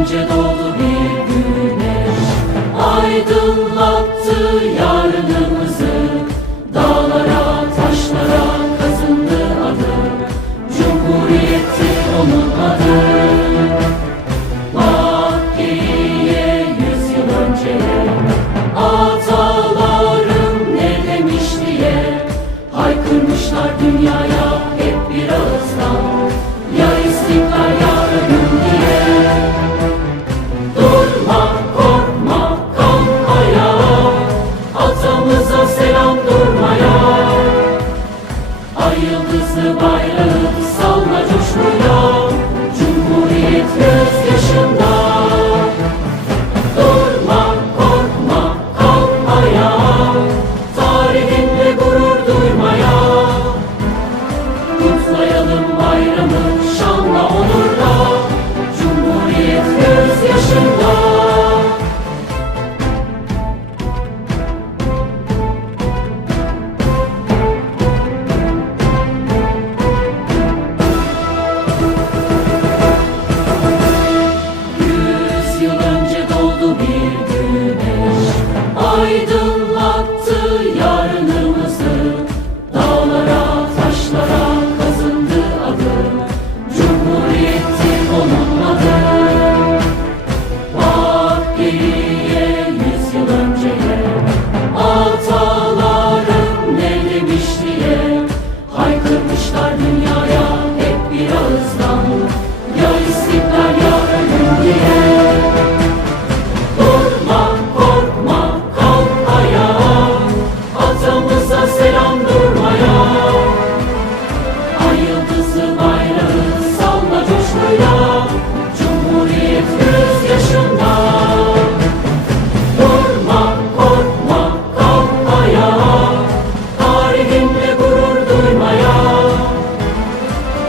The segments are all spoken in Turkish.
önce doğdu bir güneş, aydınlattı yarınımızı. Dağlara, taşlara kazındı adı, Cumhuriyeti onun adı. Bak geriye 100 yıl önceye, atalarım ne demiş diye. Haykırmışlar dünyaya hep bir ağızdan, ya istiklal ya ölüm diye. Durma, korkma, kalk ayağa, atamıza selam durmaya. Ay yıldızlı bayrağı salla coşkuyla, Cumhuriyet gözyaşında. Durma, korkma, kalk ayağa, tarihinle gurur duymaya. Kutlayalım bayramı şanla onurla, Cumhuriyet gözyaşında. Bir güneş aydınlattı yarınımızı. Dağlara, taşlara kazındı adı, Cumhuriyeti onun adı. Bak geriye 100 yıl önceye, atalarım ne demiş diye. Haykırmışlar dünyaya hep bir ağızdan, ya istiklal ya ölüm diye. Selam durmaya, ay yıldızı bayrağı salla coşkuyla, Cumhuriyet gözyaşında. Durma, korkma, kalk ayağa, tarihinle gurur duymaya.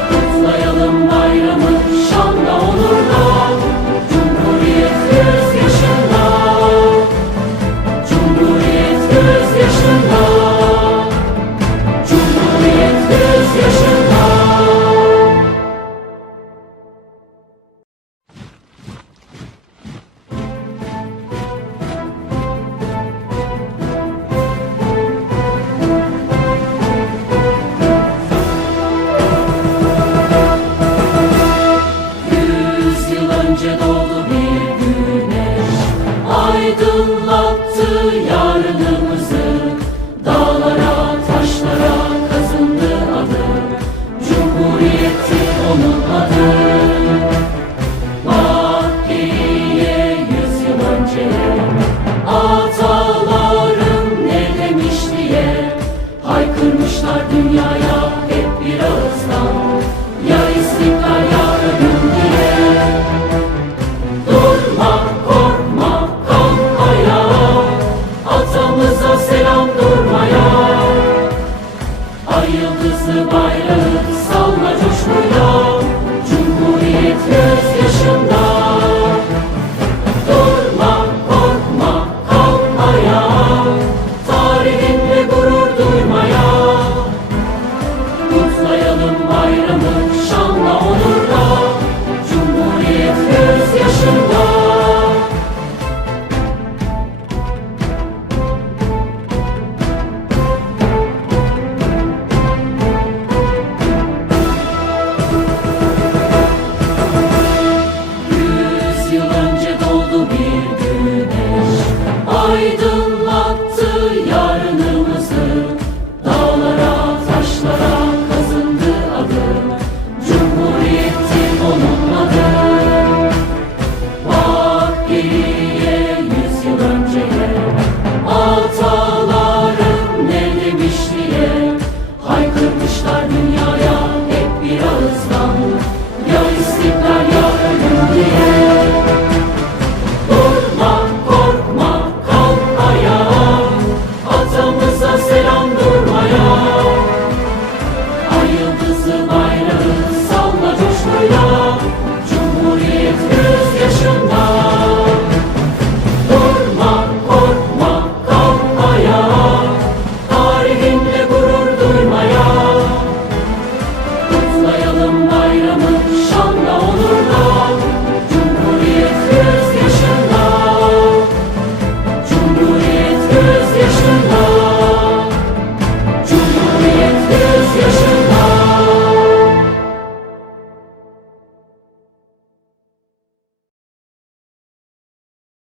Kutlayalım bayramı şanla onurla, Cumhuriyet gözyaşında. Cumhuriyet gözyaşında. Önce doğdu bir güneş, aydınlattı yarınımızı. Dağlara, taşlara kazındı adı, Cumhuriyeti onun adı. Bak geriye 100 yıl önceye, atalarım ne demiş diye. Haykırmışlar dünyaya